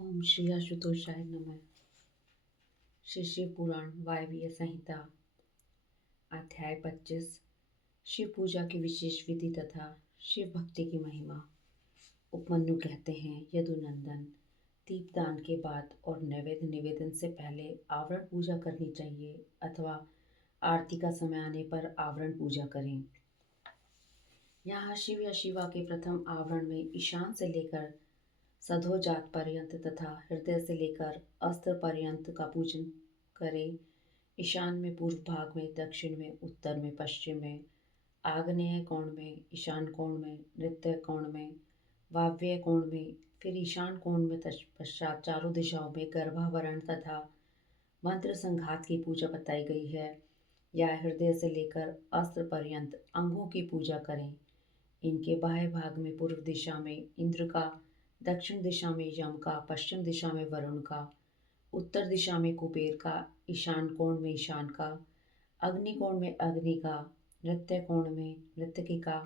ओम श्री आशुतोषाय नमः। श्री शिव पुराण वायव्य संहिता अध्याय 25। शिव पूजा की विशेष विधि तथा शिव भक्ति की महिमा। उपमन्यु कहते हैं, यदुनंदन, दीपदान के बाद और नैवेद्य निवेदन से पहले आवरण पूजा करनी चाहिए अथवा आरती का समय आने पर आवरण पूजा करें। यहाँ शिव या शिवा के प्रथम आवरण में ईशान से लेकर सधोजात पर्यंत तथा हृदय से लेकर अस्त्र पर्यंत का पूजन करें। ईशान में पूर्व भाग में, दक्षिण में, उत्तर में, पश्चिम में, आग्नेय कोण में, ईशान कोण में, नृत्य कोण में, वायव्य कोण में, फिर ईशान कोण में पश्चात चारों दिशाओं में गर्भावरण तथा मंत्र संघात की पूजा बताई गई है। या हृदय से लेकर अस्त्र पर्यंत अंगों की पूजा करें। इनके बाह्य भाग में पूर्व दिशा में इंद्र का, दक्षिण दिशा में यम का, पश्चिम दिशा में वरुण का, उत्तर दिशा में कुबेर का, ईशान कोण में ईशान का, अग्नि कोण में अग्नि का, नृत्य कोण में नृत्यकी का,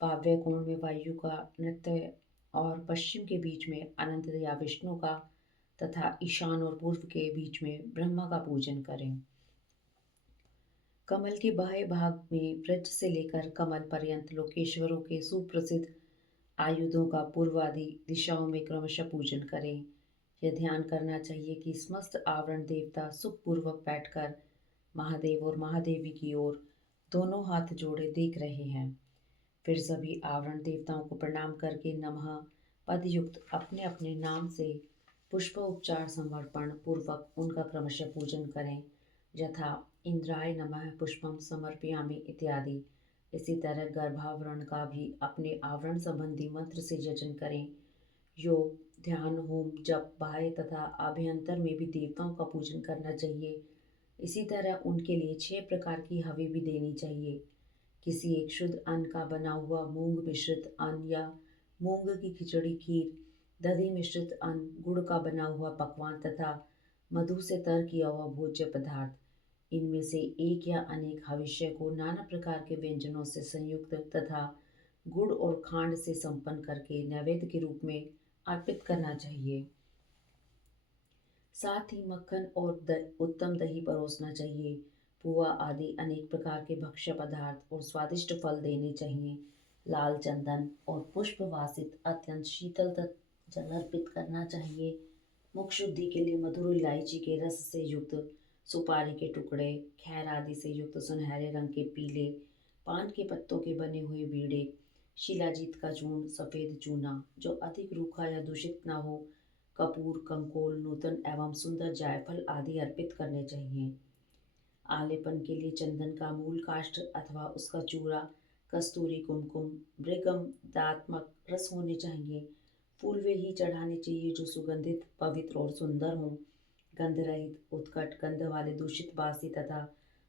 वायव्य कोण में वायु का नृत्य और पश्चिम के बीच में अनंत या विष्णु का तथा ईशान और पूर्व के बीच में ब्रह्मा का पूजन करें। कमल के बाह्य भाग में वृक्ष से लेकर कमल पर्यंत लोकेश्वरों के सुप्रसिद्ध आयुधों का पूर्वादि दिशाओं में क्रमशः पूजन करें। यह ध्यान करना चाहिए कि समस्त आवरण देवता सुखपूर्वक बैठकर महादेव और महादेवी की ओर दोनों हाथ जोड़े देख रहे हैं। फिर सभी आवरण देवताओं को प्रणाम करके नमः पदयुक्त अपने अपने नाम से पुष्प उपचार समर्पण पूर्वक उनका क्रमशः पूजन करें। यथा इंद्राय नमः पुष्पम समर्पयामि इत्यादि। इसी तरह गर्भावरण का भी अपने आवरण संबंधी मंत्र से यजन करें। योग, ध्यान, होम, जप, बाह्य तथा अभ्यंतर में भी देवताओं का पूजन करना चाहिए। इसी तरह उनके लिए 6 प्रकार की हवि भी देनी चाहिए। किसी एक शुद्ध अन्न का बना हुआ मूंग मिश्रित अन्न या मूंग की खिचड़ी, खीर, दही मिश्रित अन्न, गुड़ का बना हुआ पकवान तथा मधु से तर किया हुआ भोज्य पदार्थ, इनमें से एक या अनेक हविष्य को नाना प्रकार के व्यंजनों से संयुक्त तथा गुड़ और खांड से संपन्न करके नैवेद्य के रूप में अर्पित करना चाहिए। साथ ही मक्खन और उत्तम दही परोसना चाहिए। पुआ आदि अनेक प्रकार के भक्ष्य पदार्थ और स्वादिष्ट फल देने चाहिए। लाल चंदन और पुष्प वासित अत्यंत शीतल जल अर्पित करना चाहिए। मुख शुद्धि के लिए मधुर इलायची के रस से युक्त सुपारी के टुकड़े, खैर आदि से युक्त सुनहरे रंग के पीले पान के पत्तों के बने हुए बीड़े, शिलाजीत का चूर्ण, सफेद चूना जो अधिक रूखा या दूषित न हो, कपूर, कंकोल, नूतन एवं सुंदर जायफल आदि अर्पित करने चाहिए। आलेपन के लिए चंदन का मूल काष्ठ अथवा उसका चूरा, कस्तूरी, कुमकुम, मृगम, दात्मक रस होने चाहिए। फूल वे ही चढ़ाने चाहिए जो सुगंधित, पवित्र और सुंदर हों। गंध रहित, उत्कट गंध वाले दूषित, बासी तथा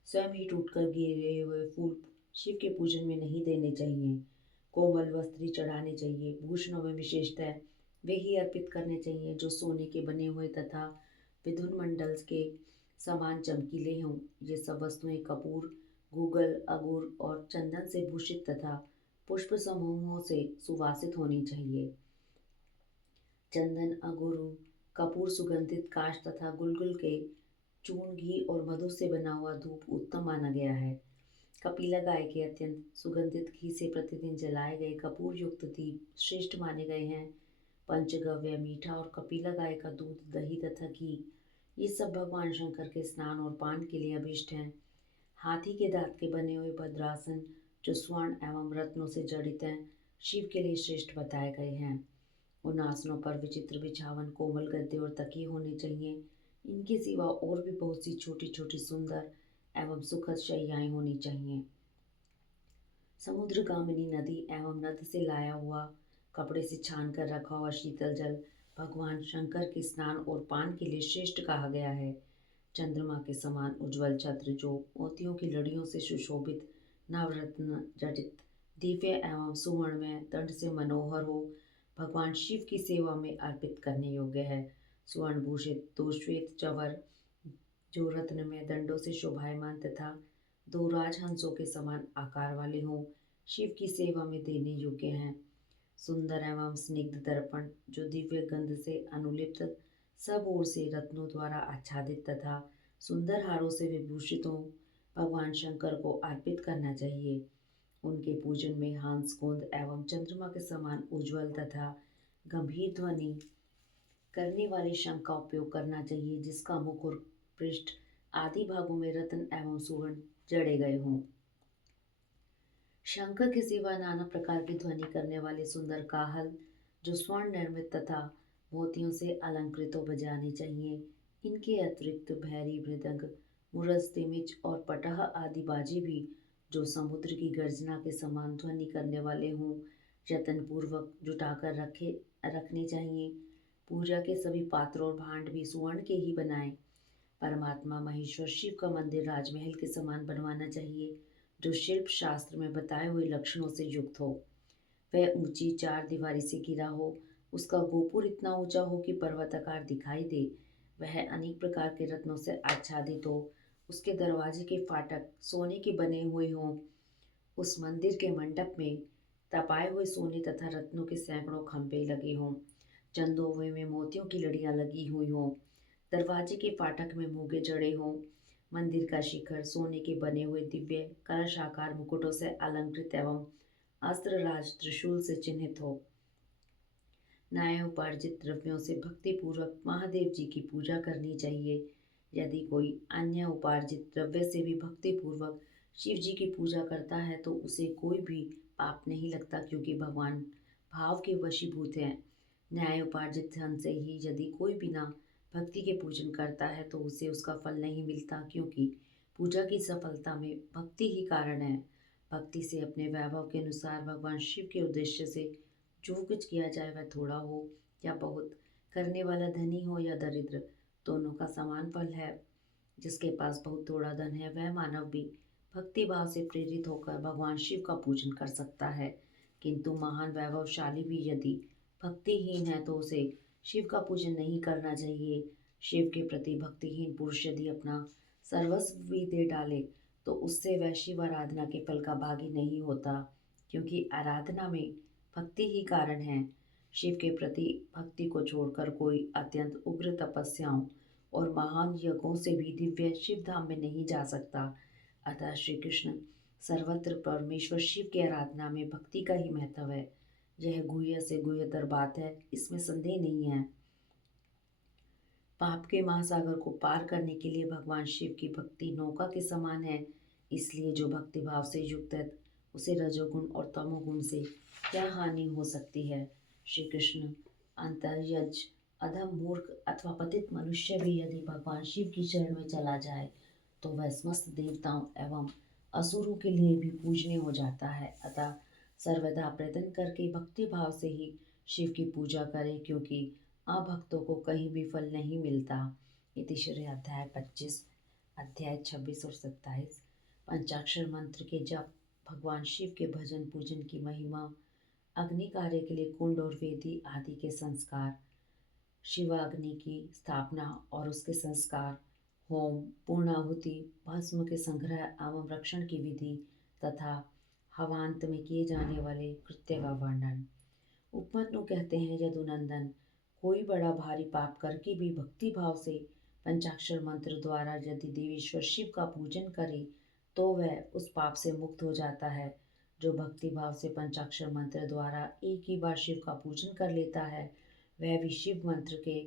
स्वयं ही टूटकर गिरे हुए फूल शिव के पूजन में नहीं देने चाहिए। कोमल वस्त्र ही चढ़ाने चाहिए। भूषणों में विशेषतः वे ही अर्पित करने चाहिए जो सोने के बने हुए तथा विधुन मंडल के समान चमकीले हों। ये सब वस्तुएं कपूर, गूगल, अगुर और चंदन से भूषित तथा पुष्प समूहों से सुवासित होनी चाहिए। चंदन, अगुरु, कपूर, सुगंधित काष्ठ तथा गुलगुल के चूर्ण, घी और मधु से बना हुआ धूप उत्तम माना गया है। कपिला गाय के अत्यंत सुगंधित घी से प्रतिदिन जलाए गए कपूर युक्त दीप श्रेष्ठ माने गए हैं। पंचगव्य, मीठा और कपिला गाय का दूध, दही तथा घी, ये सब भगवान शंकर के स्नान और पान के लिए अभिष्ट हैं। हाथी के दांत के बने हुए भद्रासन जो स्वर्ण एवं रत्नों से जड़ित हैं, शिव के लिए श्रेष्ठ बताए गए हैं। उन आसनों पर विचित्र बिछावन, कोमल गद्दे और तकिए होने चाहिए। इनके सिवा और भी बहुत सी छोटी छोटी सुंदर एवं सुखद शैयाएं होनी चाहिए। समुद्रगामिनी नदी एवं नद से लाया हुआ, कपड़े से छान कर रखा हुआ शीतल जल भगवान शंकर के स्नान और पान के लिए श्रेष्ठ कहा गया है। चंद्रमा के समान उज्ज्वल छत्र जो मोतियों की लड़ियों से सुशोभित, नवरत्न जटित, दिव्य एवं सुवर्णमय दंड से मनोहर हो, भगवान शिव की सेवा में अर्पित करने योग्य है। स्वर्ण भूषित 2 श्वेत चंवर जो रत्न में दंडों से शोभायमान तथा 2 राजहंसों के समान आकार वाले हों, शिव की सेवा में देने योग्य हैं। सुंदर एवं स्निग्ध दर्पण जो दिव्य गंध से अनुलिप्त सब ओर से रत्नों द्वारा आच्छादित तथा सुंदर हारों से विभूषित हो भगवान शंकर को अर्पित करना चाहिए। उनके पूजन में हंस कुंद एवं चंद्रमा के समान उज्ज्वल तथा गंभीर ध्वनि करने वाले शंख का उपयोग करना चाहिए जिसका मुख और पृष्ठ आदि भागों में रत्न एवं सुवर्ण जड़े गए हों। शंख के सिवा नाना प्रकार की ध्वनि करने वाले सुंदर काहल जो स्वर्ण निर्मित तथा मोतियों से अलंकृत हो बजाने चाहिए। इनके अतिरिक्त भैरी मृदंग मुरज तिमिज और पटह आदि बाजे भी जो समुद्र की गर्जना के समान ध्वनि करने वाले हों यत्नपूर्वक जुटाकर रखने चाहिए। पूजा के सभी पात्र और भांड भी सुवर्ण के ही बनाएं। परमात्मा महेश्वर शिव का मंदिर राजमहल के समान बनवाना चाहिए जो शिल्प शास्त्र में बताए हुए लक्षणों से युक्त हो। वह ऊंची चार दीवारी से घिरा हो, उसका गोपुर इतना ऊंचा हो कि पर्वताकार दिखाई दे, वह अनेक प्रकार के रत्नों से आच्छादित हो, उसके दरवाजे के फाटक सोने के बने हुए हों, उस मंदिर के मंडप में तपाए हुए सोने तथा रत्नों के सैकड़ों खंभे लगे हों, चंदोवे में मोतियों की लड़ियां लगी हुई हों, दरवाजे के फाटक में मूंगे जड़े हों, मंदिर का शिखर सोने के बने हुए दिव्य कलशाकार मुकुटों से अलंकृत एवं अस्त्र राज त्रिशूल से चिन्हित हो। न्याय उपार्जित द्रव्यों से भक्तिपूर्वक महादेव जी की पूजा करनी चाहिए। यदि कोई अन्य उपार्जित द्रव्य से भी भक्तिपूर्वक शिव जी की पूजा करता है तो उसे कोई भी पाप नहीं लगता क्योंकि भगवान भाव के वशीभूत हैं। न्याय उपार्जित धन से ही यदि कोई बिना भक्ति के पूजन करता है तो उसे उसका फल नहीं मिलता क्योंकि पूजा की सफलता में भक्ति ही कारण है। भक्ति से अपने वैभव के अनुसार भगवान शिव के उद्देश्य से जो कुछ किया जाए वह थोड़ा हो या बहुत, करने वाला धनी हो या दरिद्र, दोनों का समान फल है। जिसके पास बहुत थोड़ा धन है वह मानव भी भक्ति भाव से प्रेरित होकर भगवान शिव का पूजन कर सकता है, किंतु महान वैभवशाली भी यदि भक्तिहीन है तो उसे शिव का पूजन नहीं करना चाहिए। शिव के प्रति भक्तिहीन पुरुष यदि अपना सर्वस्व भी दे डाले तो उससे वह शिव आराधना के फल का भागी नहीं होता, क्योंकि आराधना में भक्ति ही कारण है। शिव के प्रति भक्ति को छोड़कर कोई अत्यंत उग्र तपस्याओं और महान यज्ञों से भी दिव्य शिव धाम में नहीं जा सकता। अतः श्री कृष्ण सर्वत्र परमेश्वर शिव की आराधना में भक्ति का ही महत्व है। यह गुह्य से गुह्यतर बात है, इसमें संदेह नहीं है। पाप के महासागर को पार करने के लिए भगवान शिव की भक्ति नौका के समान है, इसलिए जो भक्ति भाव से युक्त है उसे रजोगुण और तमोगुण से क्या हानि हो सकती है। श्री कृष्ण अंतर्यज अधम मूर्ख अथवा पतित मनुष्य भी यदि भगवान शिव की शरण में चला जाए तो वह समस्त देवताओं एवं असुरों के लिए भी पूजनीय हो जाता है। अतः सर्वदा प्रयत्न करके भक्ति भाव से ही शिव की पूजा करें, क्योंकि अभक्तों को कहीं भी फल नहीं मिलता। इति श्री अध्याय 25 अध्याय 26 और 27 पंचाक्षर मंत्र के जप, भगवान शिव के भजन पूजन की महिमा, अग्नि कार्य के लिए कुंड और वेदी आदि के संस्कार, शिवाग्नि की स्थापना और उसके संस्कार, होम, पूर्णाहुति, भस्म के संग्रह एवं रक्षण की विधि तथा हवांत में किए जाने वाले कृत्य का वर्णन। उपमन्यु कहते हैं, यदुनंदन, कोई बड़ा भारी पाप करके भी भक्ति भाव से पंचाक्षर मंत्र द्वारा यदि देवेश्वर शिव का पूजन करे तो वह उस पाप से मुक्त हो जाता है। जो भक्ति भाव से पंचाक्षर मंत्र द्वारा एक ही बार शिव का पूजन कर लेता है वह भी शिव मंत्र के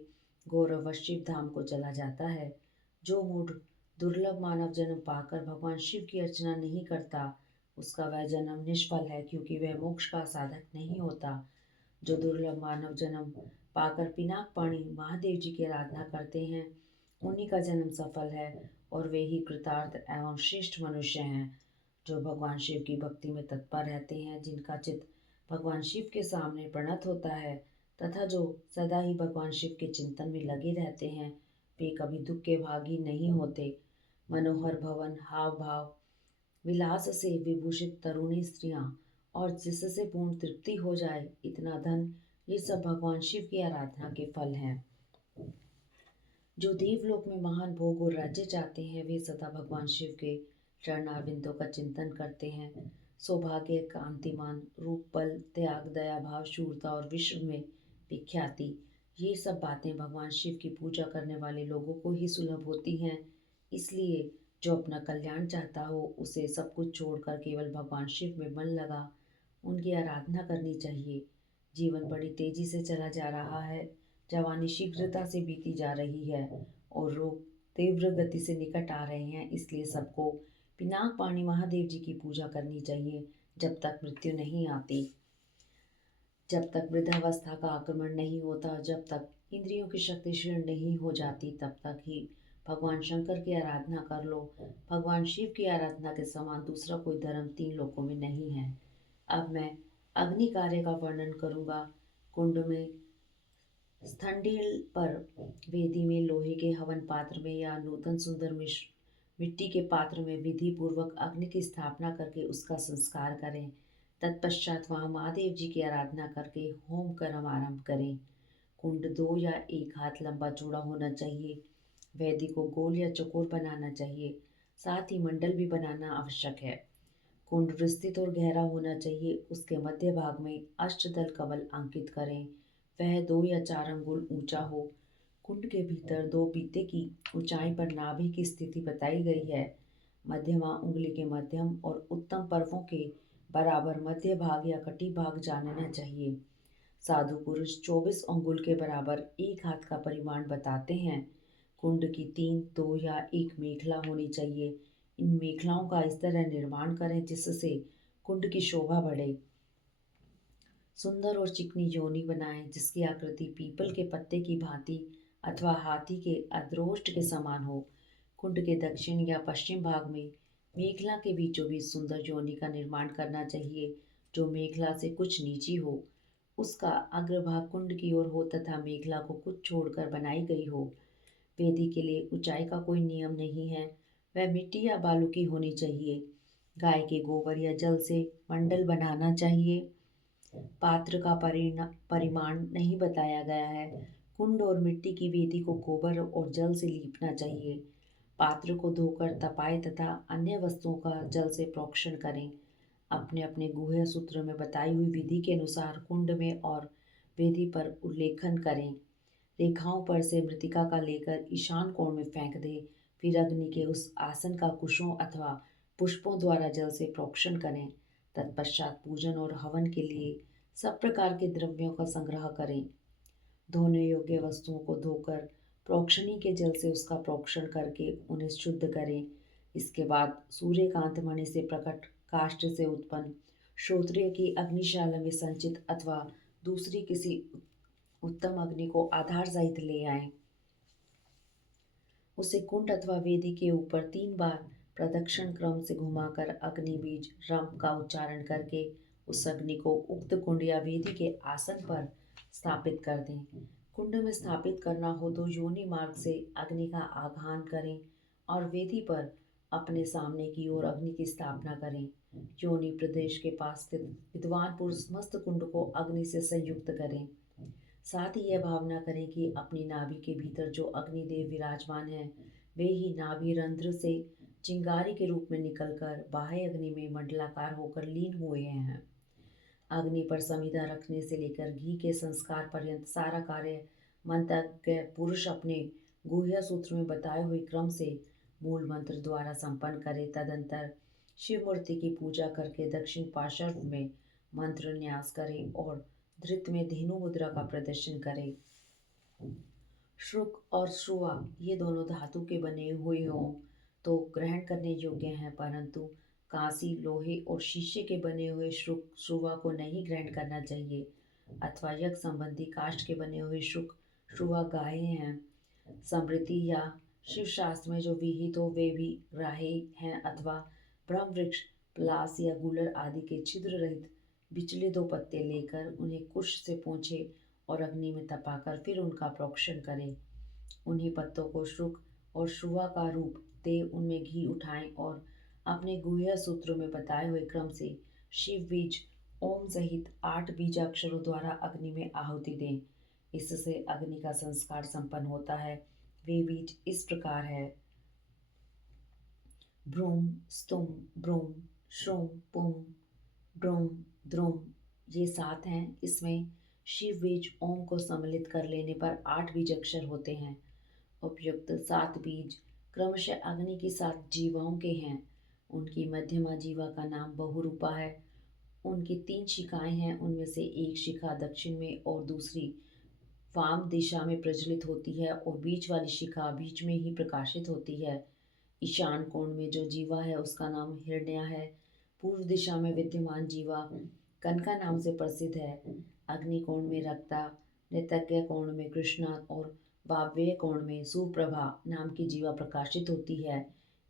गौरव शिव धाम को चला जाता है। जो मूढ़ दुर्लभ मानव जन्म पाकर भगवान शिव की अर्चना नहीं करता उसका वह जन्म निष्फल है, क्योंकि वह मोक्ष का साधक नहीं होता। जो दुर्लभ मानव जन्म पाकर पिनाक पाणी महादेव जी की आराधना करते हैं उन्हीं का जन्म सफल है और वे ही कृतार्थ एवं श्रेष्ठ मनुष्य हैं। जो भगवान शिव की भक्ति में तत्पर रहते हैं, जिनका चित्त भगवान शिव के सामने प्रणत होता है तथा जो सदा ही भगवान शिव के चिंतन में लगे रहते हैं, वे कभी दुख के भागी नहीं होते। मनोहर भवन, हाव भाव, विलास से विभूषित तरुणी स्त्रियां और जिससे पूर्ण तृप्ति हो जाए इतना धन, ये सब भगवान शिव की आराधना के फल हैं। जो देवलोक में महान भोग और राज्य चाहते हैं वे सदा भगवान शिव के चरणारविंदों का चिंतन करते हैं। सौभाग्य, कांतिमान, रूप, बल, त्याग, दया भाव, शूरता और विश्व में विख्याति, ये सब बातें भगवान शिव की पूजा करने वाले लोगों को ही सुलभ होती हैं। इसलिए जो अपना कल्याण चाहता हो उसे सब कुछ छोड़कर केवल भगवान शिव में मन लगा उनकी आराधना करनी चाहिए। जीवन बड़ी तेजी से चला जा रहा है, जवानी शीघ्रता से बीती जा रही है और रोग तीव्र गति से निकट आ रहे हैं। इसलिए सबको पिनाक पाणी महादेव जी की पूजा करनी चाहिए जब तक मृत्यु नहीं आती, जब तक वृद्धावस्था का आक्रमण नहीं होता, जब तक इंद्रियों की शक्ति क्षीण नहीं हो जाती, तब तक ही भगवान शंकर की आराधना कर लो। भगवान शिव की आराधना के समान दूसरा कोई धर्म तीन लोकों में नहीं है। अब मैं अग्नि कार्य का वर्णन करूंगा। कुंड में स्थंडिल पर वेदी में लोहे के हवन पात्र में या नूतन सुंदर मिट्टी के पात्र में विधि पूर्वक अग्नि की स्थापना करके उसका संस्कार करें। तत्पश्चात वहां महादेव जी की आराधना करके होम कर्म आरंभ करें। कुंड 2 या 1 हाथ लंबा चौड़ा होना चाहिए। वेदी को गोल या चौकोर बनाना चाहिए, साथ ही मंडल भी बनाना आवश्यक है। कुंड विस्तृत और गहरा होना चाहिए। उसके मध्य भाग में अष्टदल कमल अंकित करें। वह 2 या 4 अंगुल ऊंचा हो। कुंड के भीतर 2 बीते की ऊंचाई पर नाभि की स्थिति बताई गई है। मध्यमा उंगली के मध्यम और उत्तम पर्वों के बराबर मध्य भाग या कटी भाग जानना चाहिए। साधु पुरुष 24 अंगुल के बराबर 1 हाथ का परिमाण बताते हैं। कुंड की 3, 2 या 1 मेखला होनी चाहिए। इन मेखलाओं का इस तरह निर्माण करें जिससे कुंड की शोभा बढ़े। सुंदर और चिकनी योनि बनाएं जिसकी आकृति पीपल के पत्ते की भांति अथवा हाथी के अधरोष्ट के समान हो। कुंड के दक्षिण या पश्चिम भाग में मेखला के बीचों बीच सुंदर योनि का निर्माण करना चाहिए जो मेखला से कुछ नीची हो। उसका अग्रभाग कुंड की ओर हो तथा मेखला को कुछ छोड़कर बनाई गई हो। वेदी के लिए ऊंचाई का कोई नियम नहीं है, वह मिट्टी या बालू की होनी चाहिए। गाय के गोबर या जल से मंडल बनाना चाहिए। पात्र का परिमाण नहीं बताया गया है। कुंड और मिट्टी की वेदी को गोबर और जल से लीपना चाहिए। पात्र को धोकर तपाएं तथा अन्य वस्तुओं का जल से प्रोक्षण करें। अपने अपने गुह्य सूत्र में बताई हुई विधि के अनुसार कुंड में और वेदी पर उल्लेखन करें। रेखाओं पर से मृतिका का लेकर ईशान कोण में फेंक दे। फिर अग्नि के उस आसन का कुशों अथवा पुष्पों द्वारा जल से प्रोक्षण करें। तत्पश्चात पूजन और हवन के लिए सब प्रकार के द्रव्यों का संग्रह करें। धोने योग्य वस्तुओं को धोकर प्रोक्षणी के जल से उसका प्रोक्षण करके उन्हें शुद्ध करें। इसके बाद सूर्यकांत मणि से प्रकट काष्ठ से उत्पन्न श्रोत्रिय की अग्निशाला में संचित अथवा दूसरी किसी उत्तम अग्नि को आधार सहित ले आएं। उसे कुंड अथवा वेदी के ऊपर 3 बार प्रदक्षिण क्रम से घुमाकर अग्नि बीज रम का उच्चारण करके उस अग्नि को उक्त कुंड या वेदी के आसन पर स्थापित कर दें। कुंड में स्थापित करना हो तो योनि मार्ग से अग्नि का आघान करें और वेदी पर अपने सामने की ओर अग्नि की स्थापना करें। योनि प्रदेश के पास स्थित विद्वान पुरुष मस्त कुंड को अग्नि से संयुक्त करें। साथ ही यह भावना करें कि अपनी नाभि के भीतर जो अग्निदेव विराजमान हैं वे ही नाभि रंध्र से चिंगारी के रूप में निकलकर बाह्य अग्नि में मंडलाकार होकर लीन हुए हैं। अग्नि पर समिधा रखने से लेकर घी के संस्कार पर्यंत सारा कार्य मंत्रज्ञ पुरुष अपने गुह्य सूत्र में बताए हुए क्रम से मूल मंत्र द्वारा संपन्न करे। तदंतर शिव मूर्ति की पूजा करके दक्षिण पार्श्व में मंत्र न्यास करें और धृत में धेनु मुद्रा का प्रदर्शन करें। श्रुक और श्रुवा ये दोनों धातु के बने हुए हों तो ग्रहण करने योग्य हैं, परंतु कांसी, लोहे और शीशे के बने हुए श्रुक श्रुवा को नहीं ग्रहण करना चाहिए। अथवा यज्ञ संबंधी काष्ठ के बने हुए श्रुक श्रुवा गाये हैं। स्मृति या शिव शास्त्र में जो विहित हो वे भी ग्राह्य हैं। अथवा ब्रह्म वृक्ष, पलास या गुलर आदि के छिद्र रहित बिचले 2 पत्ते लेकर उन्हें कुश से पोंछे और अग्नि में तपाकर फिर उनका प्रोक्षण करें। उन्हीं पत्तों को श्रुक और श्रुवा का रूप दे उनमें घी उठाएं और अपने गुह्य सूत्रों में बताए हुए क्रम से शिव बीज ओम सहित 8 बीजाक्षरों द्वारा अग्नि में आहुति दें। इससे अग्नि का संस्कार संपन्न होता है। वे बीज इस प्रकार है: भ्रूम, स्तुम, ब्रूम, श्रूम, पुम, ड्रोम, द्रुम ये 7 हैं। इसमें शिव बीज ओम को सम्मिलित कर लेने पर 8 बीज अक्षर होते हैं। उपयुक्त 7 बीज क्रमशः अग्नि की 7 जीवाओं के हैं। उनकी मध्यमा जीवा का नाम बहुरूपा है। उनकी 3 शिखाएं हैं, उनमें से एक शिखा दक्षिण में और दूसरी वाम दिशा में प्रज्वलित होती है और बीच वाली शिखा बीच में ही प्रकाशित होती है। ईशान कोण में जो जीवा है उसका नाम हिरण्या है। पूर्व दिशा में विद्यमान जीवा कनका नाम से प्रसिद्ध है। अग्नि कोण में रक्ता, नैतज्ञ कोण में कृष्णा और वायव्य कोण में सुप्रभा नाम की जीवा प्रकाशित होती है।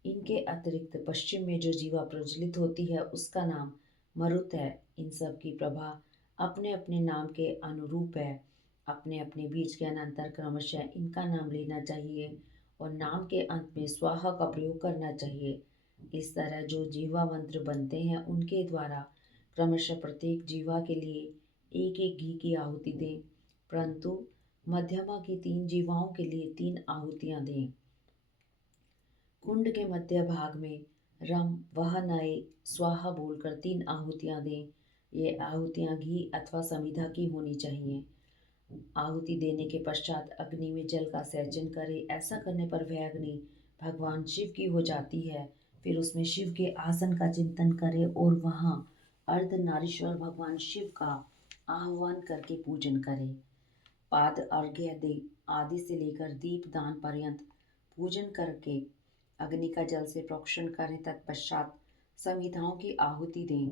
इनके अतिरिक्त पश्चिम में जो जीवा प्रज्वलित होती है उसका नाम मरुत है। इन सब की प्रभा अपने अपने नाम के अनुरूप है। अपने अपने बीज के अनंतर क्रमशः इनका नाम लेना चाहिए और नाम के अंत में स्वाहा का प्रयोग करना चाहिए। इस तरह जो जीवा मंत्र बनते हैं उनके द्वारा क्रमशः प्रत्येक जीवा के लिए एक एक घी की आहुति दें, परंतु मध्यमा की 3 जीवाओं के लिए 3 आहुतियां दें। कुंड के मध्य भाग में रम वह नए स्वाहा बोलकर 3 आहुतियां दें। ये आहुतियां घी अथवा समिधा की होनी चाहिए। आहुति देने के पश्चात अग्नि में जल का सेचन करे। ऐसा करने पर वह अग्नि भगवान शिव की हो जाती है। फिर उसमें शिव के आसन का चिंतन करे और वहाँ अर्धनारीश्वर भगवान शिव का आह्वान करके पूजन करे। पाद अर्घ्य दे आदि से लेकर दीप दान पर्यंत पूजन करके अग्नि का जल से प्रोक्षण करें। तत्पश्चात संविधाओं की आहुति दें।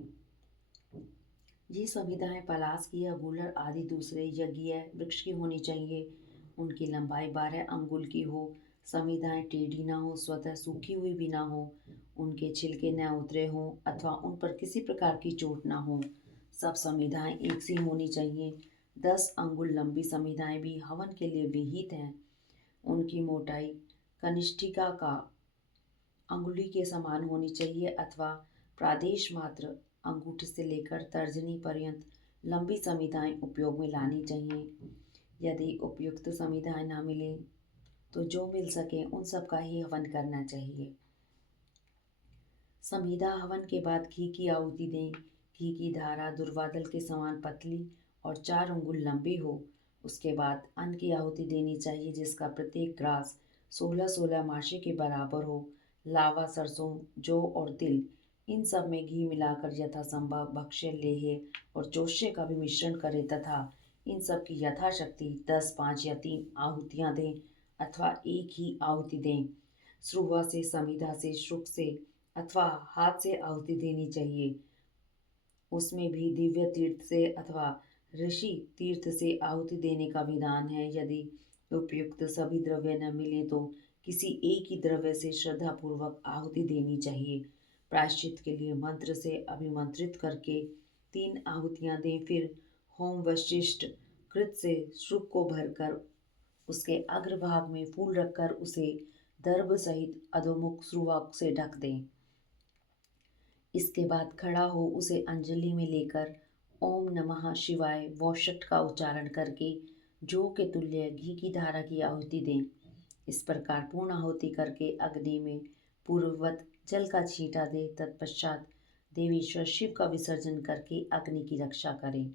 ये संविधाएं पलाश की या गूलर आदि दूसरे यज्ञीय वृक्ष की होनी चाहिए। उनकी लंबाई 12 अंगुल की हो। संविधाएं टेढ़ी ना हो, स्वतः सूखी हुई भी ना हो, उनके छिलके न उतरे हों अथवा उन पर किसी प्रकार की चोट ना हो। सब संविधाएं एक सी होनी चाहिए। 10 अंगुल लंबी संविधाएं भी हवन के लिए विहित हैं। उनकी मोटाई कनिष्ठिका का अंगुली के समान होनी चाहिए अथवा प्रादेश मात्र अंगूठे से लेकर तर्जनी पर्यंत लंबी संविधाएं उपयोग में लानी चाहिए। यदि उपयुक्त संविधाएं ना मिले तो जो मिल सके उन सब का ही हवन करना चाहिए। संविदा हवन के बाद घी की आहुति दें। घी की धारा दुर्वादल के समान पतली और 4 अंगुल लंबी हो। उसके बाद अन्न की आहुति देनी चाहिए जिसका प्रत्येक ग्रास 16-16 मासे के बराबर हो। लावा, सरसों, जौ और तिल इन सब में घी मिलाकर यथासंभव भक्ष्य, लेह और चोष्य का भी मिश्रण करें तथा इन सब की यथाशक्ति 10, 5 या 3 आहुतियाँ दें अथवा एक ही आहुति दें। श्रुवा से, समिधा से, शुक से अथवा हाथ से आहुति देनी चाहिए। उसमें भी दिव्य तीर्थ से अथवा ऋषि तीर्थ से आहुति देने का विधान है। यदि उपयुक्त सभी द्रव्य न मिले तो किसी एक ही द्रव्य से श्रद्धापूर्वक आहुति देनी चाहिए। प्रायश्चित के लिए मंत्र से अभिमंत्रित करके 3 आहुतियाँ दें। फिर होम वशिष्ठ कृत से श्रुक को भरकर उसके अग्रभाग में फूल रखकर उसे दर्भ सहित अधोमुख श्रुवा से ढक दें। इसके बाद खड़ा हो उसे अंजलि में लेकर ओम नमः शिवाय वौषट का उच्चारण करके जौ के तुल्य घी की धारा की आहुति दें। इस प्रकार पूर्ण आहुति करके अग्नि में पूर्ववत जल का छींटा दे। तत्पश्चात देवेश्वर शिव का विसर्जन करके अग्नि की रक्षा करें।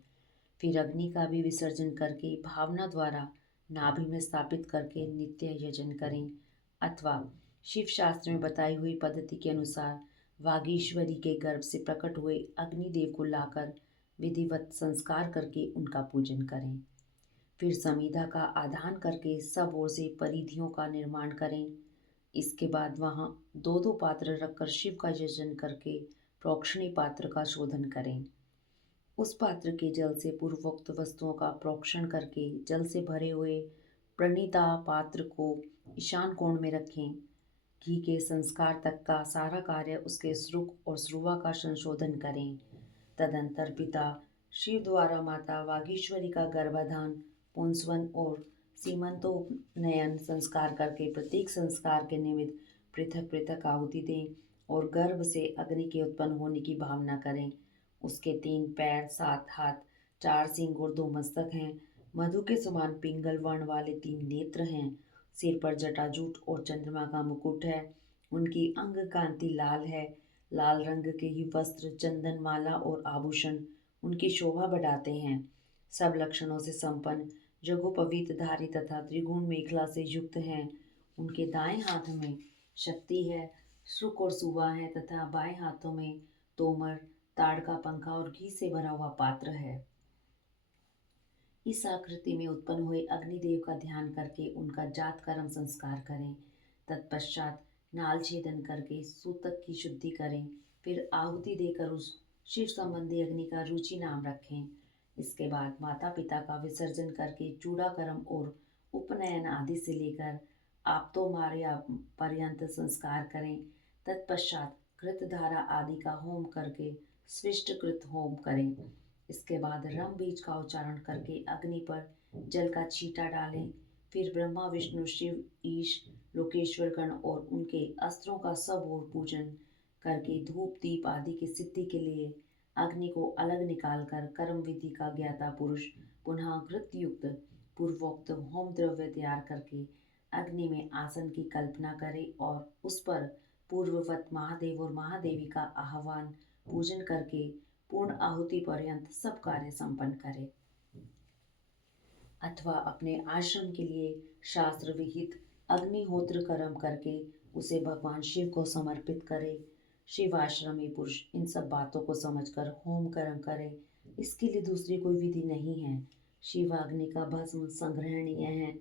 फिर अग्नि का भी विसर्जन करके भावना द्वारा नाभि में स्थापित करके नित्य यजन करें अथवा शिव शास्त्र में बताई हुई पद्धति के अनुसार वागीश्वरी के गर्भ से प्रकट हुए अग्निदेव को लाकर विधिवत संस्कार करके उनका पूजन करें। फिर समिधा का आधान करके सब ओर से परिधियों का निर्माण करें। इसके बाद वहाँ 2-2 पात्र रखकर शिव का यजन करके प्रोक्षणी पात्र का शोधन करें। उस पात्र के जल से पूर्वोक्त वस्तुओं का प्रोक्षण करके जल से भरे हुए प्रणीता पात्र को ईशान कोण में रखें। घी के संस्कार तक का सारा कार्य उसके श्रुक और श्रुवा का संशोधन करें। तदंतर पिता शिव द्वारा माता वागीश्वरी का गर्भाधान, पुंसवन और सीमंतोपनयन संस्कार करके प्रत्येक संस्कार के निमित्त पृथक पृथक आहुति दें और गर्भ से अग्नि के उत्पन्न होने की भावना करें। उसके 3 पैर, 7 हाथ, 4 सींग और 2 मस्तक हैं। मधु के समान पिंगल वर्ण वाले 3 नेत्र हैं। सिर पर जटाजूट और चंद्रमा का मुकुट है। उनकी अंग कांति लाल है। लाल रंग के ही वस्त्र, चंदन, माला और आभूषण उनकी शोभा बढ़ाते हैं। सब लक्षणों से संपन्न जगोपवीत धारी तथा त्रिगुण मेखला से युक्त हैं। उनके दाएं हाथ में शक्ति है, सुख और सुवा है तथा बाएं हाथों में तोमर, ताड़ का पंखा और घी से भरा हुआ पात्र है। इस आकृति में उत्पन्न हुए अग्निदेव का ध्यान करके उनका जात कर्म संस्कार करें। तत्पश्चात नाल छेदन करके सूतक की शुद्धि करें। फिर आहुति देकर उस शिव संबंधी अग्नि का रुचि नाम रखें। इसके बाद माता पिता का विसर्जन करके चूड़ाकर्म और उपनयन आदि से लेकर आप्तोमार्या पर्यंत संस्कार करें। तत्पश्चात कृतधारा आदि का होम करके स्विष्ट कृत होम करें। इसके बाद रम बीज का उच्चारण करके अग्नि पर जल का छींटा डालें। फिर ब्रह्मा, विष्णु, शिव, ईश, लोकेश्वर गण और उनके अस्त्रों का सब ओर पूजन करके धूप दीप आदि की सिद्धि के लिए अग्नि को अलग निकालकर कर्म विधि का ज्ञाता पुरुष पुनः घृत युक्त पूर्वोक्त होम द्रव्य तैयार करके अग्नि में आसन की कल्पना करे और उस पर पूर्ववत महादेव और महादेवी का आह्वान पूजन करके पूर्ण आहुति पर्यंत सब कार्य संपन्न करे। अथवा अपने आश्रम के लिए शास्त्र विहित अग्निहोत्र कर्म करके उसे भगवान शिव को समर्पित करे। शिव आश्रमी पुरुष इन सब बातों को समझकर होम कर्म करे। इसके लिए दूसरी कोई विधि नहीं है। शिवाग्नि का भस्म संग्रहणीय है।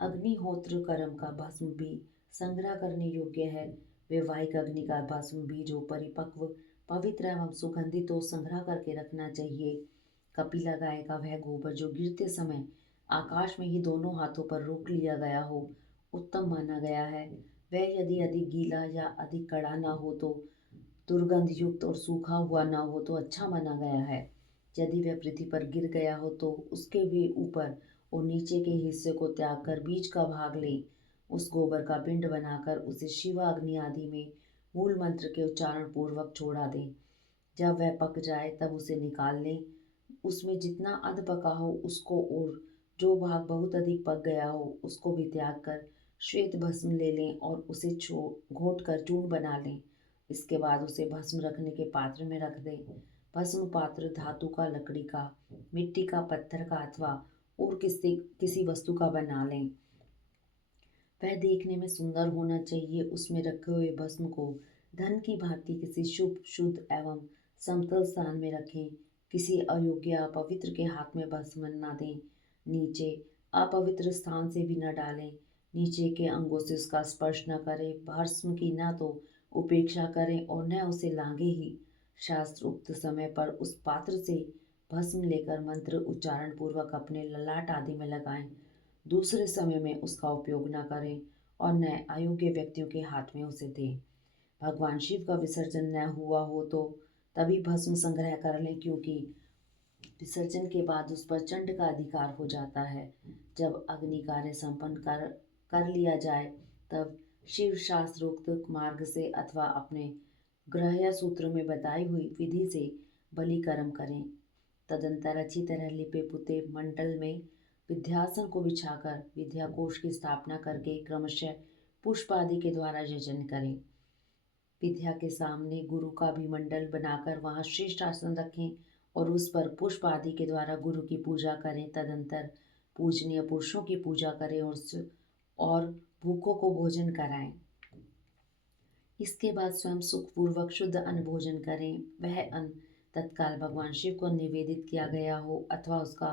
अग्निहोत्र कर्म का भस्म भी संग्रह करने योग्य है। वैवाहिक अग्नि का भस्म भी जो परिपक्व, पवित्र एवं सुगंधित तो संग्रह करके रखना चाहिए। कपिला गाय का वह गोबर जो गिरते समय आकाश में ही दोनों हाथों पर रोक लिया गया हो, उत्तम माना गया है। वह यदि अधिक गीला या अधिक कड़ा न हो तो दुर्गंध युक्त और सूखा हुआ न हो तो अच्छा माना गया है। यदि वह पृथ्वी पर गिर गया हो तो उसके भी ऊपर और नीचे के हिस्से को त्याग कर बीच का भाग ले उस गोबर का पिंड बनाकर उसे शिवाग्नि आदि में मूल मंत्र के उच्चारण पूर्वक छोड़ा दें। जब वह पक जाए तब उसे निकाल लें। उसमें जितना अध पका हो उसको और जो भाग बहुत अधिक पक गया हो उसको भी त्याग कर श्वेत भस्म ले लें और उसे घोट कर चूर्ण बना लें। इसके बाद उसे भस्म रखने के पात्र में रख दें। भस्म पात्र धातु का, लकड़ी का, मिट्टी का, पत्थर का अथवा और किसी वस्तु का बना लें। वह देखने में सुंदर होना चाहिए। उसमें रखे हुए भस्म को धन की भांति किसी शुभ, शुद्ध एवं समतल स्थान में रखें। किसी अयोग्य अपवित्र के हाथ में भस्म न दें। नीचे अपवित्र स्थान से भी न डालें। नीचे के अंगों से उसका स्पर्श न करें। भस्म की न तो उपेक्षा करें और न उसे लांघे ही। शास्त्र उक्त समय पर उस पात्र से भस्म लेकर मंत्र उच्चारण पूर्वक अपने ललाट आदि में लगाएं। दूसरे समय में उसका उपयोग न करें और न अयोग्य व्यक्तियों के हाथ में उसे दें। भगवान शिव का विसर्जन न हुआ हो तो तभी भस्म संग्रह कर लें, क्योंकि विसर्जन के बाद उस पर चंड का अधिकार हो जाता है। जब अग्नि कार्य संपन्न कर लिया जाए तब शिव शास्त्रोक्त मार्ग से अथवा अपने ग्रह या सूत्र में बताई हुई विधि से बलि कर्म करें। तदंतर अच्छी तरह लिपे पुते मंडल में विद्यासन को बिछाकर विद्याकोश की स्थापना करके क्रमशः पुष्प आदि के द्वारा यजन करें। विद्या के सामने गुरु का भी मंडल बनाकर वहाँ श्रेष्ठ आसन रखें और उस पर पुष्प आदि के द्वारा गुरु की पूजा करें। तदंतर पूजनीय पुरुषों की पूजा करें और भूखों को भोजन कराएं। इसके बाद स्वयं सुखपूर्वक शुद्ध अन्न भोजन करें। वह अन्न तत्काल भगवान शिव को निवेदित किया गया हो अथवा उसका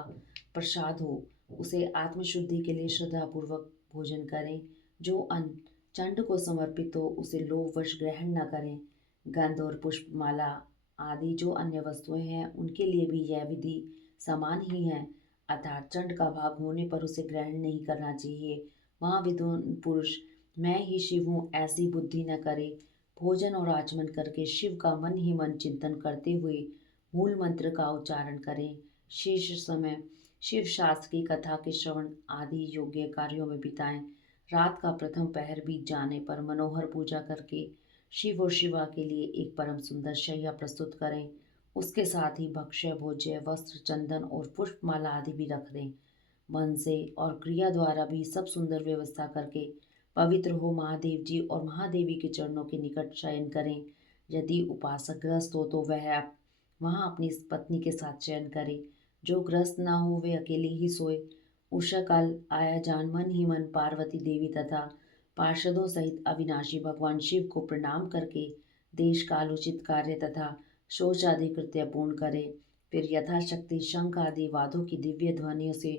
प्रसाद हो, उसे आत्मशुद्धि के लिए श्रद्धापूर्वक भोजन करें। जो अन्न चंड को समर्पित हो उसे लोभवश ग्रहण न करें। गंध और पुष्पमाला आदि जो अन्य वस्तुएं हैं उनके लिए भी यह विधि समान ही है, अर्थात चंड का भाग होने पर उसे ग्रहण नहीं करना चाहिए। वहाँ विद्वान पुरुष मैं ही शिव हूँ ऐसी बुद्धि न करे। भोजन और आचमन करके शिव का मन ही मन चिंतन करते हुए मूल मंत्र का उच्चारण करें। शेष समय शिव शास्त्र की कथा के श्रवण आदि योग्य कार्यों में बिताएं। रात का प्रथम पहर बीत जाने पर मनोहर पूजा करके शिव और शिवा के लिए एक परम सुंदर शैया प्रस्तुत करें। उसके साथ ही भक्ष्य, भोज्य, वस्त्र, चंदन और पुष्पमाला आदि भी रख दें। मन से और क्रिया द्वारा भी सब सुंदर व्यवस्था करके पवित्र हो महादेव जी और महादेवी के चरणों के निकट शयन करें। यदि उपासक ग्रस्त हो तो वह वहाँ अपनी पत्नी के साथ शयन करे। जो ग्रस्त न हो वे अकेले ही सोए। उषा काल आया जान मन ही मन पार्वती देवी तथा पार्षदों सहित अविनाशी भगवान शिव को प्रणाम करके देश कालोचित कार्य तथा शौच आदि कृत्य पूर्ण करे। फिर यथाशक्ति शंख आदि वाद्यों की दिव्य ध्वनियों से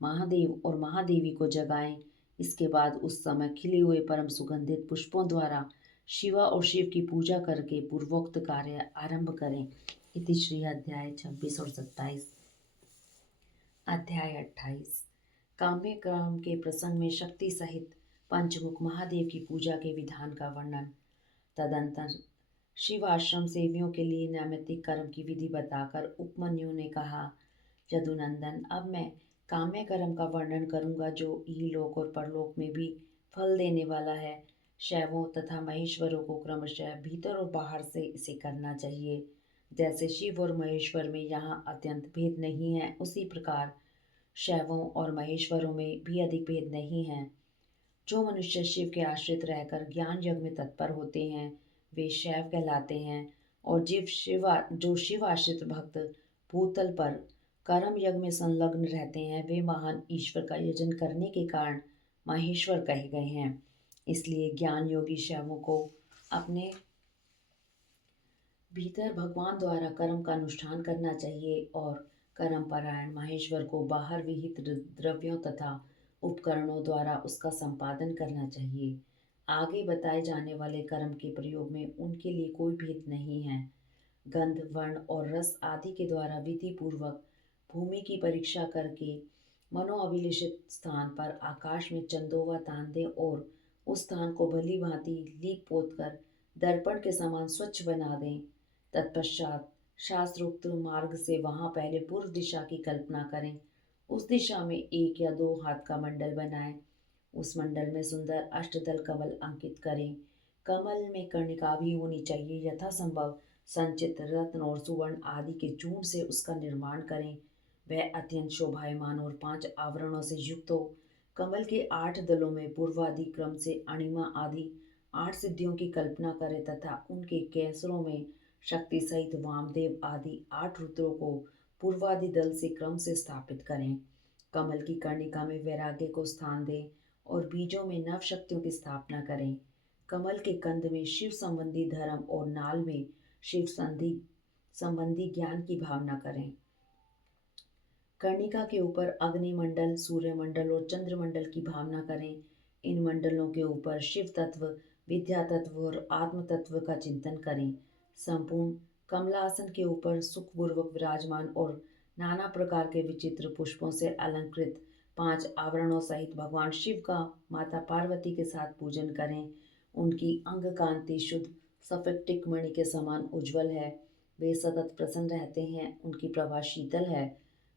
महादेव और महादेवी को जगाएं। इसके बाद उस समय खिले हुए परम सुगंधित पुष्पों द्वारा शिवा और शिव की पूजा करके पूर्वोक्त कार्य आरंभ करें। इति श्री अध्याय 26 और 27। अध्याय 28। काम्य क्रम के प्रसंग में शक्ति सहित पंचमुख महादेव की पूजा के विधान का वर्णन। तदंतर शिव आश्रम सेवियों के लिए नैमित्तिक कर्म की विधि बताकर उपमन्यु ने कहा, यदुनंदन, अब मैं काम्य कर्म का वर्णन करूंगा जो इहलोक और परलोक में भी फल देने वाला है। शैवों तथा महेश्वरों को क्रमशः भीतर और बाहर से इसे करना चाहिए। जैसे शिव और महेश्वर में यहाँ अत्यंत भेद नहीं है, उसी प्रकार शैवों और महेश्वरों में भी अधिक भेद नहीं है। जो मनुष्य शिव के आश्रित रहकर ज्ञान यज्ञ में तत्पर होते हैं वे शैव कहलाते हैं, और जो शिव आश्रित भक्त भूतल पर कर्म यज्ञ में संलग्न रहते हैं वे महान ईश्वर का यजन करने के कारण महेश्वर कहे गए हैं। इसलिए ज्ञान योगी शैवों को अपने भीतर भगवान द्वारा कर्म का अनुष्ठान करना चाहिए और कर्म परायण महेश्वर को बाहर विहित द्रव्यों तथा उपकरणों द्वारा उसका संपादन करना चाहिए। आगे बताए जाने वाले कर्म के प्रयोग में उनके लिए कोई भेद नहीं है। गंध, वर्ण और रस आदि के द्वारा विधि पूर्वक भूमि की परीक्षा करके मनोअभिलषित स्थान पर आकाश में चंदोवा तान दें और उस स्थान को भली भांति लीप पोत कर दर्पण के समान स्वच्छ बना दें। तत्पश्चात शास्त्रोक्त मार्ग से वहां पहले पूर्व दिशा की कल्पना करें। उस दिशा में 1 या 2 हाथ का मंडल बनाएं। उस मंडल में सुंदर अष्टदल कमल अंकित करें। कमल में कर्णिका भी होनी चाहिए। यथासंभव संचित रत्न और सुवर्ण आदि के चूर्ण से उसका निर्माण करें। वह अत्यंत शोभायमान और 5 आवरणों से युक्त हो। कमल के 8 दलों में पूर्वादि क्रम से अणिमा आदि 8 सिद्धियों की कल्पना करें तथा उनके केसरों में शक्ति सहित वामदेव आदि 8 रुद्रों को पूर्वादि दल से क्रम से स्थापित करें। कमल की कर्णिका में वैराग्य को स्थान दें और बीजों में नव शक्तियों की स्थापना करें। कमल के कंद में शिव संबंधी धर्म और नाल में शिव संबंधी ज्ञान की भावना करें। कर्णिका के ऊपर अग्निमंडल, सूर्यमंडल और चंद्रमंडल की भावना करें। इन मंडलों के ऊपर शिव तत्व, विद्या तत्व और आत्म तत्व का चिंतन करें। संपूर्ण कमलासन के ऊपर सुखपूर्वक विराजमान और नाना प्रकार के विचित्र पुष्पों से अलंकृत 5 आवरणों सहित भगवान शिव का माता पार्वती के साथ पूजन करें। उनकी अंग कांति शुद्ध सफेक्टिक मणि के समान उज्जवल है। वे सतत प्रसन्न रहते हैं। उनकी प्रभा शीतल है।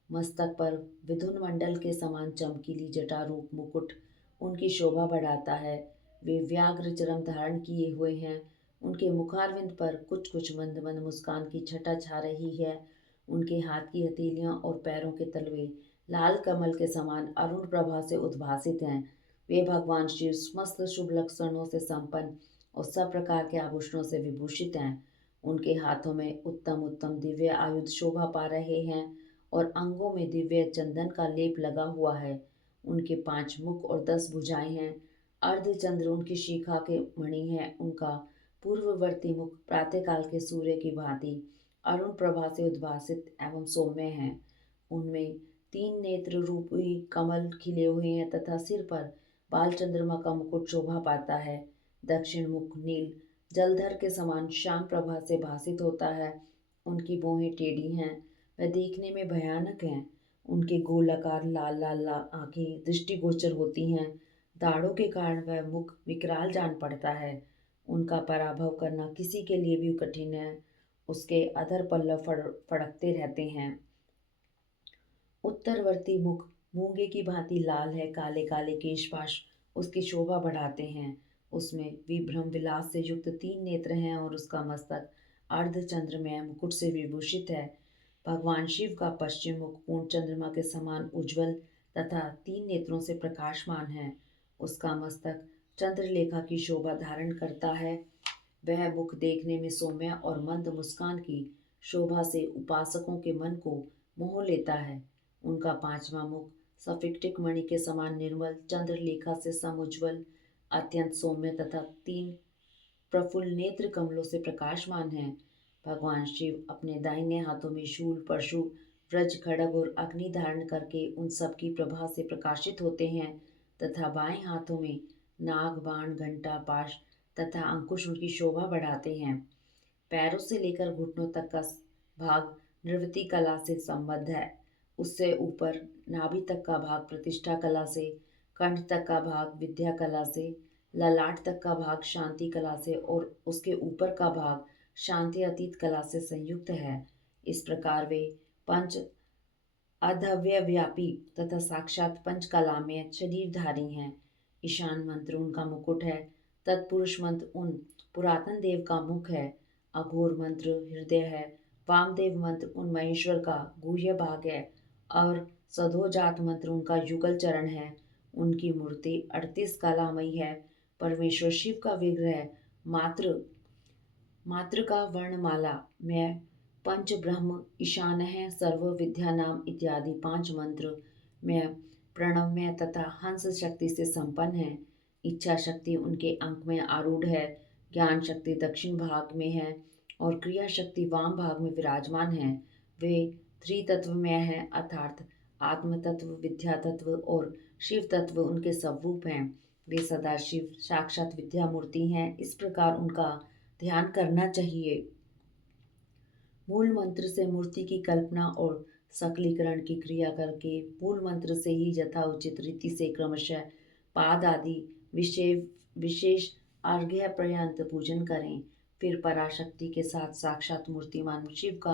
मस्तक पर विधुन मंडल के समान चमकीली जटा रूप मुकुट उनकी शोभा बढ़ाता है। वे व्याघ्र चरम धारण किए हुए हैं। उनके मुखारविंद पर कुछ कुछ मंद मंद मुस्कान की छटा छा रही है। उनके हाथ की हथेलियां और पैरों के तलवे लाल कमल के समान अरुण प्रभा से उद्भासित हैं। वे भगवान शिव समस्त शुभ लक्षणों से संपन्न और सब प्रकार के आभूषणों से विभूषित हैं। उनके हाथों में उत्तम उत्तम दिव्य आयुध शोभा पा रहे हैं और अंगों में दिव्य चंदन का लेप लगा हुआ है। उनके 5 मुख और 10 भुजाएं हैं। अर्धचंद्र उनकी शिखा के मणि है। उनका पूर्ववर्ती मुख प्रातःकाल के सूर्य की भांति अरुण प्रभा से उद्भासित एवं सौम्य है। उनमें 3 नेत्र रूपी कमल खिले हुए हैं तथा सिर पर बाल चंद्रमा का मुकुट शोभा पाता है। दक्षिण मुख नील जलधर के समान श्याम प्रभा से भासित होता है। उनकी भौहें टेढ़ी हैं। वह देखने में भयानक हैं। उनके गोलाकार लाल लाल आंखें दृष्टिगोचर होती हैं। दाढ़ों के कारण वह मुख विकराल जान पड़ता है। उनका पराभव करना किसी के लिए भी कठिन है। उसके अधर पल्लव फड़कते रहते हैं। उत्तरवर्ती मुख मूंगे की भांति लाल है। काले काले केशपाश उसकी शोभा बढ़ाते हैं। उसमें विभ्रम विलास से युक्त 3 नेत्र हैं और उसका मस्तक अर्धचंद्रमय मुकुट से विभूषित है। भगवान शिव का पश्चिम मुख पूर्ण चंद्रमा के समान उज्ज्वल तथा 3 नेत्रों से प्रकाशमान है। उसका मस्तक चंद्रलेखा की शोभा धारण करता है। वह मुख देखने में सौम्य और मंद मुस्कान की शोभा से उपासकों के मन को मोह लेता है। उनका पांचवा मुख सफिक्टिक मणि के समान निर्मल चंद्रलेखा से समुज्वल, अत्यंत सौम्य तथा तीन प्रफुल्ल नेत्र कमलों से प्रकाशमान है। भगवान शिव अपने दाहिने हाथों में शूल, परशु, व्रज, खड्ग और अग्नि धारण करके उन सब की प्रभा से प्रकाशित होते हैं तथा बाएं हाथों में नाग, बाण, घंटा, पाश तथा अंकुश उनकी शोभा बढ़ाते हैं। पैरों से लेकर घुटनों तक का भाग नृवति कला से संबद्ध है। उससे ऊपर नाभि तक का भाग प्रतिष्ठा कला से, कंठ तक का भाग विद्या कला से, ललाट तक का भाग शांति कला से और उसके ऊपर का भाग शांति अतीत कला से संयुक्त है। इस प्रकार वे पंच अध्यव्यापी तथा साक्षात पंच कला में शरीरधारी हैं। ईशान मंत्र उनका मुकुट है। तत्पुरुष मंत्र उन पुरातन देव का मुख है। अघोर मंत्र हृदय है। वामदेव मंत्र उन महेश्वर का गुह्य भाग है और सधोजात मंत्र उनका युगल चरण है। उनकी मूर्ति 38 कलामयी है। परमेश्वर शिव का विग्रह मात्र का वर्णमाला में पंच ब्रह्म ईशान है, सर्व विद्या नाम इत्यादि 5 मंत्र में प्रणवमय तथा हंस शक्ति से संपन्न है। इच्छा शक्ति उनके अंक में आरूढ़ है। ज्ञान शक्ति दक्षिण भाग में है और क्रिया शक्ति वाम भाग में विराजमान है। वे त्रितत्वमय है, अर्थात आत्म तत्व, विद्या तत्व और शिव तत्व उनके स्वरूप हैं। वे सदाशिव साक्षात विद्या मूर्ति हैं। इस प्रकार उनका ध्यान करना चाहिए। मूल मंत्र से मूर्ति की कल्पना और सकलीकरण की क्रिया करके मूल मंत्र से ही यथाउचित रीति से क्रमशः पाद आदि विशेष अर्घ्य पर्यंत पूजन करें। फिर पराशक्ति के साथ साक्षात मूर्तिमान शिव का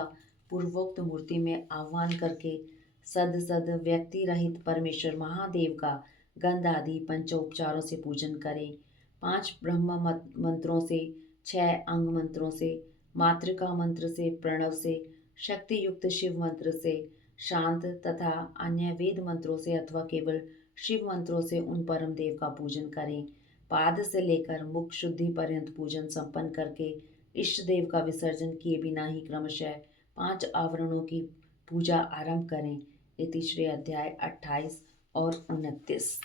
पूर्वोक्त मूर्ति में आह्वान करके सद व्यक्ति रहित परमेश्वर महादेव का गंध आदि पंचोपचारों से पूजन करें। 5 ब्रह्म मंत्रों से, 6 अंग मंत्रों से, मातृका मंत्र से, प्रणव से, शक्ति युक्त शिव मंत्र से, शांत तथा अन्य वेद मंत्रों से अथवा केवल शिव मंत्रों से उन परम देव का पूजन करें। पाद से लेकर मुख शुद्धि पर्यंत पूजन संपन्न करके इष्ट देव का विसर्जन किए बिना ही क्रमशः 5 आवरणों की पूजा आरंभ करें। इति श्री अध्याय 28 और 29।